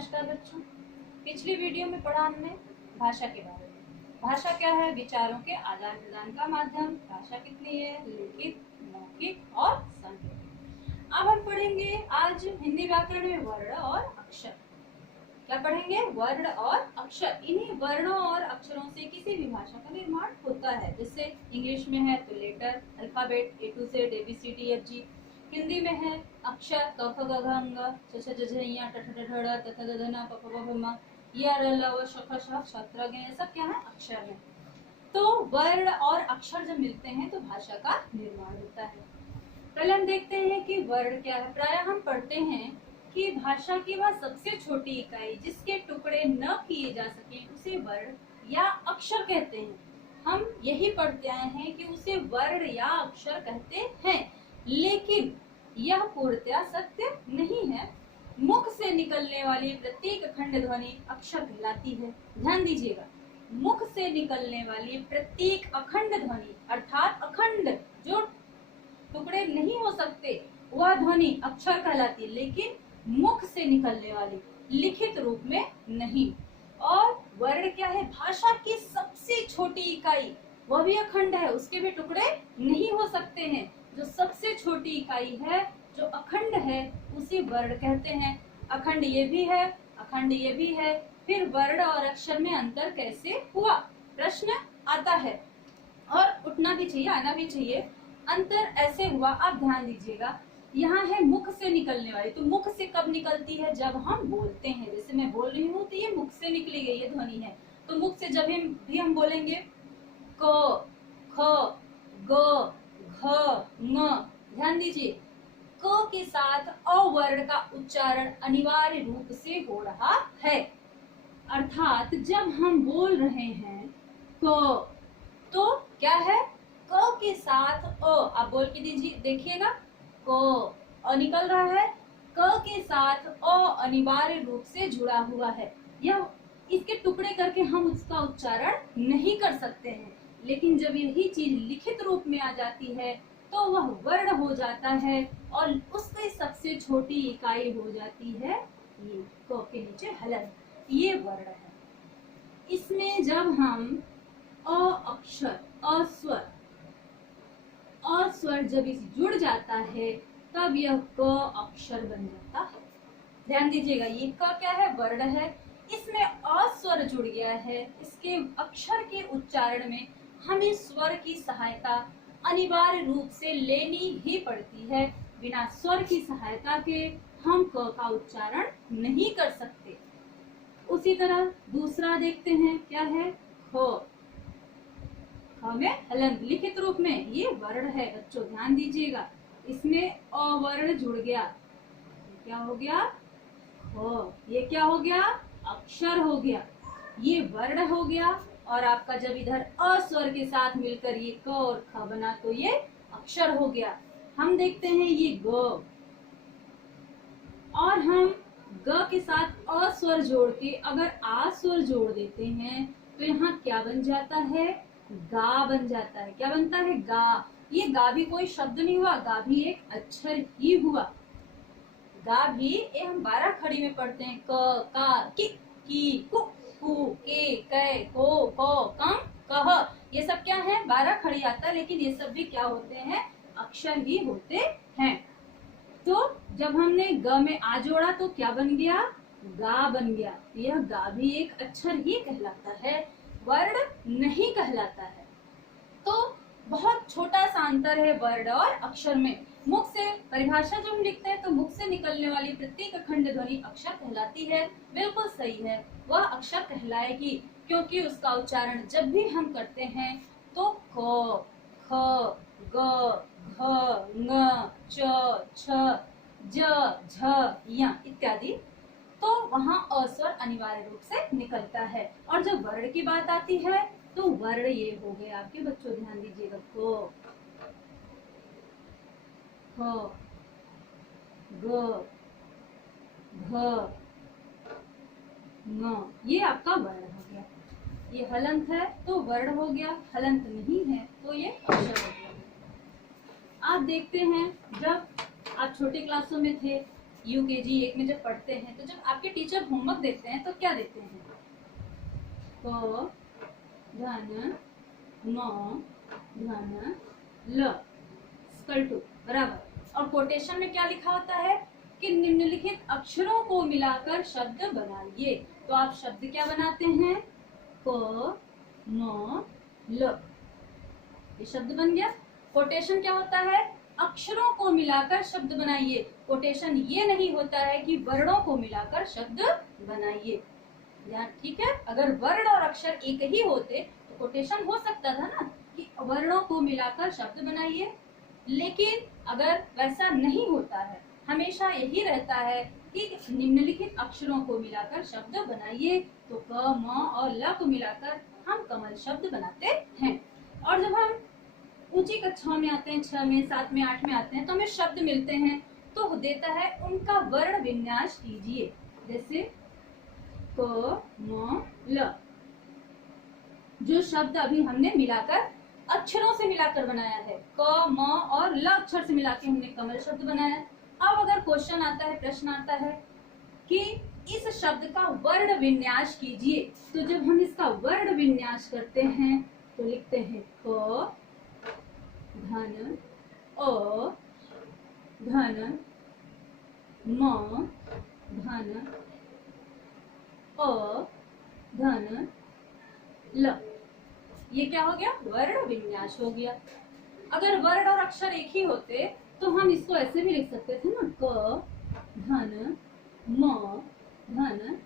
नमस्कार बच्चों। पिछली वीडियो में पढ़ा हमने भाषा के बारे में। भाषा क्या है? विचारों के आदान प्रदान का माध्यम। भाषा कितनी है? लिखित, मौखिक और सांकेतिक। अब हम पढ़ेंगे आज हिंदी व्याकरण में वर्ण और अक्षर। क्या पढ़ेंगे? वर्ण और अक्षर। इन्हीं वर्णों और अक्षरों से किसी भी भाषा का निर्माण होता है। जैसे इंग्लिश में है तो letter, alphabet A to Z ABCDFG। Hindi में है अक्षर क ख ग घ ङ च छ ज झ ञ ट ठ ड ढ ढ त थ द ध न प फ ब भ म य र ल व श ख श ष त्र ज्ञ। ये सब क्या है? अक्षर है। तो वर्ण और अक्षर जब मिलते हैं तो भाषा का निर्माण होता है। पहले हम देखते हैं कि वर्ण क्या है। प्रायः हम पढ़ते हैं कि भाषा की वह सबसे छोटी इकाई जिसके टुकड़े न किए जा सके उसे वर्ण या अक्षर कहते हैं। हम यही पढ़ते आए हैं कि उसे वर्ण या अक्षर कहते हैं, लेकिन यह पूर्णतया सत्य नहीं है। मुख से निकलने वाली प्रत्येक अखंड ध्वनि अक्षर कहलाती है। ध्यान दीजिएगा, मुख से निकलने वाली प्रत्येक अखंड ध्वनि अर्थात अखंड जो टुकड़े नहीं हो सकते वह ध्वनि अक्षर कहलाती है, लेकिन मुख से निकलने वाली लिखित रूप में नहीं। और वर्ण क्या है? भाषा की सबसे छोटी इकाई, वह भी अखंड है, उसके भी टुकड़े नहीं हो सकते हैं। जो सबसे छोटी इकाई है, जो अखंड है, उसे वर्ण कहते हैं। अखंड ये भी है, अखंड ये भी है। फिर वर्ण और अक्षर में अंतर कैसे हुआ? प्रश्न आता है और उठना भी चाहिए, आना भी चाहिए। अंतर ऐसे हुआ, आप ध्यान दीजिएगा। यहाँ है मुख से निकलने वाली, तो मुख से कब निकलती है? जब हम बोलते हैं। जैसे मैं बोल रही हूँ तो ये मुख से निकली गई ये ध्वनि है। तो मुख से जब भी हम बोलेंगे क, ख, ग, घ, ङ, ध्यान दीजिए, क के साथ अ वर्ण का उच्चारण अनिवार्य रूप से हो रहा है। अर्थात जब हम बोल रहे हैं क, तो क्या है? क के साथ अ, आप बोल के दीजिए, देखिएगा क अ निकल रहा है, क के साथ अ अनिवार्य रूप से जुड़ा हुआ है। यह इसके टुकड़े करके हम उसका उच्चारण नहीं कर सकते हैं, लेकिन जब यही चीज लिखित रूप में आ जाती है तो वह वर्ण हो जाता है और उसकी सबसे छोटी इकाई हो जाती है ये क के नीचे हलंत। ये वर्ण है। इसमें जब हम अ अक्षर, अस्वर जब इस जुड़ जाता है तब यह क अक्षर बन जाता है। ध्यान दीजिएगा, ये क क्या है? वर्ण है। इसमें अस्वर जुड़ गया है। इसके अक्षर के उच्चारण में हमें स्वर की सहायता अनिवार्य रूप से लेनी ही पड़ती है। बिना स्वर की सहायता के हम क का उच्चारण नहीं कर सकते। उसी तरह दूसरा देखते हैं, क्या है? ख। ख में हलंत, लिखित रूप में ये वर्ण है। बच्चों ध्यान दीजिएगा, इसमें अ वर्ण जुड़ गया, क्या हो गया? ख। ये क्या हो गया? अक्षर हो गया। ये वर्ण हो गया। और आपका जब इधर अ स्वर के साथ मिलकर ये क और ख बना तो ये अक्षर हो गया। हम देखते हैं ये ग, और हम ग के साथ अ स्वर जोड़ के अगर आ स्वर जोड़ देते हैं तो यहाँ क्या बन जाता है? गा बन जाता है। क्या बनता है? गा। ये गा भी कोई शब्द नहीं हुआ, गा भी एक अक्षर ही हुआ। गा भी ये हम 12 खड़ी में पढ़ते हैं, क, का, की, कु, के, कै, को, कम, कह। ये सब क्या है? 12 खड़ी आता है, लेकिन ये सब भी क्या होते हैं? अक्षर ही होते हैं। तो जब हमने ग में आ जोड़ा तो क्या बन गया? गा बन गया। यह गा भी एक अक्षर ही कहलाता है, वर्ण नहीं कहलाता है। तो बहुत छोटा सा अंतर है वर्ण और अक्षर में। मुख से परिभाषा जब हम लिखते हैं तो मुख से निकलने वाली प्रत्येक अखंड ध्वनि अक्षर कहलाती है। बिल्कुल सही है, वह अक्षर कहलाएगी, क्योंकि उसका उच्चारण जब भी हम करते हैं तो क, ख, ग, घ, ङ, च, छ, ज, झ, य इत्यादि, तो वहाँ अ स्वर अनिवार्य रूप से निकलता है। और जब वर्ण की बात आती है तो वर्ण ये हो गए आपके बच्चों, ध्यान दीजिएगा, क, ख, ग, घ, ङ, ये आपका वर्ण हो गया। ये हलंत है तो वर्ण हो गया, हलंत नहीं है तो ये अक्षर हो गया। आप देखते हैं जब आप छोटे क्लासों में थे UKG 1 में जब पढ़ते हैं तो जब आपके टीचर होमवर्क देते हैं तो क्या देते हैं? क धन म धन ल स्कल टू बराबर। और कोटेशन में क्या लिखा होता है कि निम्नलिखित अक्षरों को मिलाकर शब्द बनाइए। तो आप शब्द क्या बनाते हैं? क म ल, ये शब्द बन गया। कोटेशन क्या होता है? अक्षरों को मिलाकर शब्द बनाइए। कोटेशन ये नहीं होता है कि वर्णों को मिलाकर शब्द बनाइए। यार ठीक है, अगर वर्ण और अक्षर एक ही होते तो कोटेशन हो सकता था ना कि वर्णों को मिलाकर शब्द बनाइए, लेकिन अगर वैसा नहीं होता है, हमेशा यही रहता है कि निम्नलिखित अक्षरों को मिलाकर शब्द बनाइए। तो क म और ल को मिलाकर हम कमल शब्द बनाते हैं। और जब हम ऊंची कक्षाओं में आते हैं, 6 में 7 में 8 में आते हैं, तो हमें शब्द मिलते हैं तो देता है उनका वर्ण विन्यास कीजिए। जैसे क म ल, जो शब्द अभी हमने मिलाकर अक्षरों से मिलाकर बनाया है, क म और ल अक्षर से मिलाकर हमने कमल शब्द बनाया है। अब अगर क्वेश्चन आता है, प्रश्न आता है कि इस शब्द का वर्ण विन्यास कीजिए, तो जब हम इसका वर्ण विन्यास करते हैं तो लिखते हैं क धन अ धन म धन अ धन ल। ये क्या हो गया? वर्ण विन्यास हो गया। अगर वर्ण और अक्षर एक ही होते तो हम इसको ऐसे भी लिख सकते थे ना, क धन म धन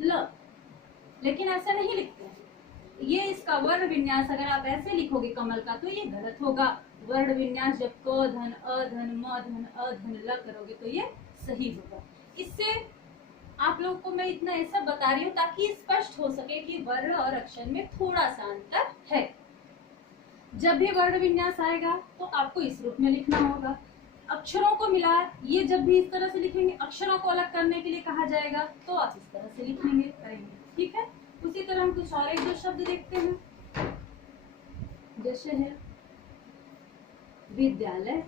ल, लेकिन ऐसा नहीं लिखते हैं। ये इसका वर्ण विन्यास अगर आप ऐसे लिखोगे कमल का तो ये गलत होगा। वर्ण विन्यास जब क धन अ धन म धन अ धन ल करोगे तो ये सही होगा। इससे आप लोगों को मैं इतना ऐसा बता रही हूँ ताकि स्पष्ट हो सके कि वर्ण और अक्षर में थोड़ा सा अंतर है। जब भी वर्ण विन्यास आएगा तो आपको इस रूप में लिखना होगा। अक्षरों को मिला, ये जब भी इस तरह से लिखेंगे, अक्षरों को अलग करने के लिए कहा जाएगा तो आप इस तरह से लिखेंगे, करेंगे। ठीक है, उसी तरह हम कुछ और एक दो शब्द देखते हैं। जैसे है विद्यालय।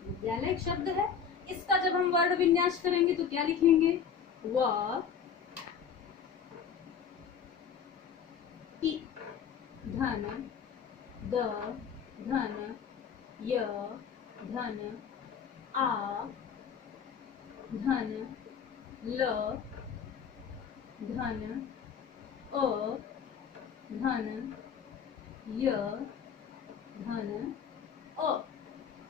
विद्यालय एक शब्द है, इसका जब हम वर्ण विन्यास करेंगे तो क्या लिखेंगे? व इ धन द धन य धन आ धन ल धन अ धन य धन अ।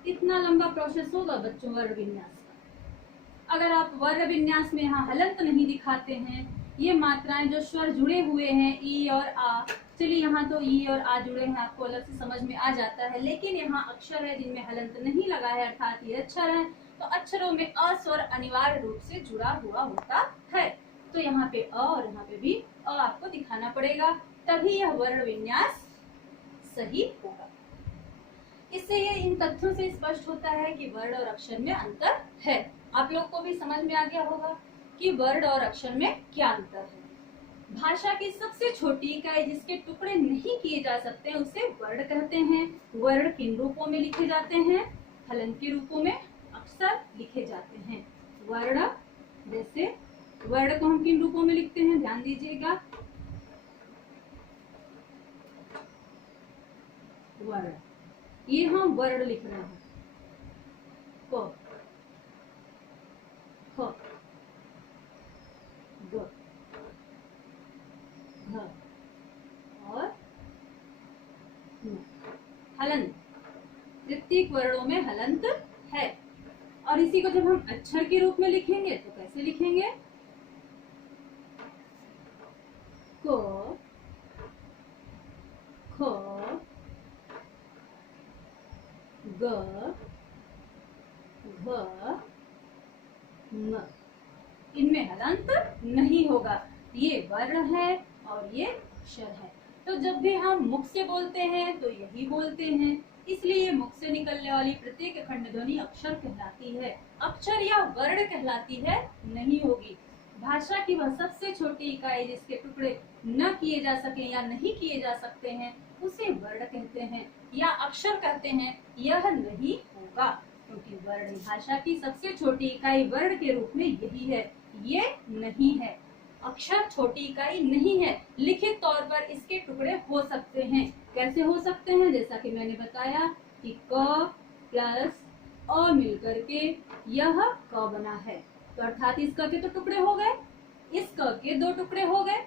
इतना लंबा प्रोसेस होगा बच्चों वर्ण विन्यास का। अगर आप वर्ण विन्यास में यहाँ हलंत नहीं दिखाते हैं, ये मात्राएं जो स्वर जुड़े हुए हैं ई और आ, चलिए यहाँ तो ई और आ जुड़े हैं, आपको अलग से समझ में आ जाता है, लेकिन यहाँ अक्षर है जिनमें हलंत नहीं लगा है, अर्थात ये अक्षर है, तो अक्षरों में अ स्वर अनिवार्य रूप से जुड़ा हुआ होता है। तो यहाँ पे अ और यहाँ पे भी अ आपको दिखाना पड़ेगा, तभी यह वर्ण विन्यास सही होगा। इससे ये इन तथ्यों से स्पष्ट होता है कि वर्ण और अक्षर में अंतर है। आप लोग को भी समझ में आ गया होगा कि वर्ण और अक्षर में क्या अंतर है। भाषा की सबसे छोटी इकाई जिसके टुकड़े नहीं किए जा सकते उसे वर्ण कहते हैं। वर्ण किन रूपों में लिखे जाते हैं? हलंत के रूपों में अक्सर लिखे जाते हैं। वर्ण, जैसे वर्ण को हम किन रूपों में लिखते हैं, ध्यान दीजिएगा। वर्ण, ये हम वर्ण लिख रहे हैं, क ख ग घ और न। हलंत, प्रत्येक वर्णों में हलंत है। और इसी को जब हम अक्षर के रूप में लिखेंगे तो कैसे लिखेंगे? क ख ग घ न। इनमें हलंत नहीं होगा, ये वर्ण है और ये अक्षर है। तो जब भी हम मुख से बोलते हैं तो यही बोलते हैं, इसलिए मुख से निकलने वाली प्रत्येक खंड ध्वनि अक्षर कहलाती है, अक्षर या वर्ण कहलाती है नहीं होगी। भाषा की वह सबसे छोटी इकाई जिसके टुकड़े न किए जा सके या नहीं किए जा सकते हैं उसे वर्ण कहते हैं या अक्षर कहते हैं, यह नहीं होगा। क्योंकि वर्ण भाषा की सबसे छोटी इकाई वर्ण के रूप में यही है, ये नहीं है। अक्षर छोटी इकाई नहीं है, लिखित तौर पर इसके टुकड़े हो सकते हैं। कैसे हो सकते हैं? जैसा कि मैंने बताया कि क प्लस अ मिलकर के यह क बना है, तो अर्थात इस क के तो टुकड़े हो गए, इस क के दो टुकड़े हो गए,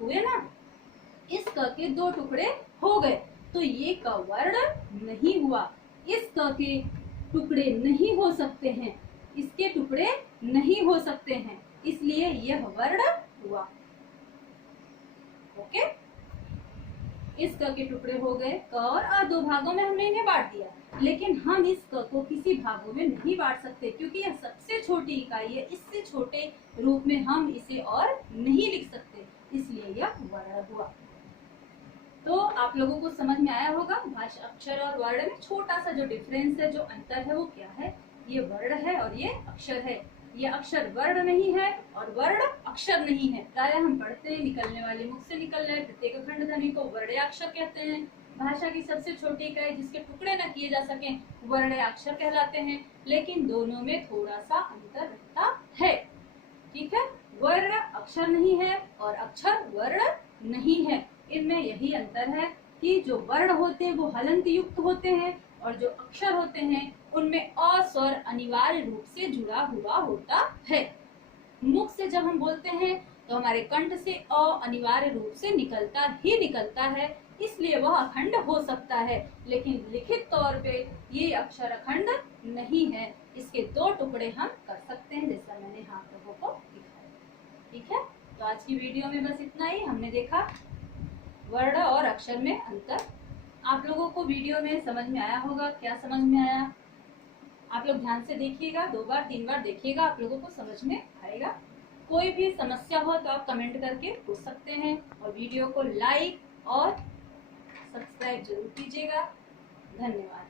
हुए ना? इस क के दो टुकड़े हो गए, तो ये क वर्ण नहीं हुआ। इस क के टुकड़े नहीं हो सकते हैं, इसके टुकड़े नहीं हो सकते हैं, इसलिए यह वर्ण हुआ। ओके, इस क के टुकड़े हो गए। क और अ दो भागों में हमने इन्हें बांट दिया, लेकिन हम इस क को किसी भागों में नहीं बांट सकते, क्योंकि यह सबसे छोटी इकाई है। इससे छोटे रूप में हम इसे और नहीं लिख सकते, इसलिए यह वर्ण हुआ। तो आप लोगों को समझ में आया होगा भाषा अक्षर और वर्ण में छोटा सा जो डिफरेंस है, जो अंतर है, वो क्या है। ये वर्ण है और ये अक्षर है। ये अक्षर वर्ण नहीं है और वर्ण अक्षर नहीं है। प्रायः हम पढ़ते हैं, निकलने वाले मुख से निकल रहे प्रत्येक खंड ध्वनि को वर्णयाक्षर कहते हैं। भाषा की सबसे छोटी इकाई जिसके टुकड़े न किए जा सके वर्णयाक्षर कहलाते हैं, लेकिन दोनों में थोड़ा सा अंतर रहता है। ठीक है, वर्ण अक्षर नहीं है और अक्षर वर्ण नहीं है। इनमें यही अंतर है कि जो वर्ण होते हैं वो हलंत युक्त होते हैं और जो अक्षर होते हैं उनमें अ स्वर अनिवार्य रूप से जुड़ा हुआ होता है। मुख से जब हम बोलते हैं तो हमारे कंठ से अ अनिवार्य रूप से निकलता ही निकलता है, इसलिए वह अखंड हो सकता है, लेकिन लिखित तौर पे ये अक्षर अखंड नहीं है। इसके दो टुकड़े हम कर सकते हैं, जैसा मैंने आप लोगों को दिखाया। ठीक है, तो आज की वीडियो में बस इतना ही। हमने देखा वर्ण और अक्षर में अंतर। आप लोगों को वीडियो में समझ में आया होगा। क्या समझ में आया? आप लोग ध्यान से देखिएगा, 2 बार 3 बार देखिएगा, आप लोगों को समझ में आएगा। कोई भी समस्या हो तो आप कमेंट करके पूछ सकते हैं, और वीडियो को लाइक और सब्सक्राइब जरूर कीजिएगा। धन्यवाद।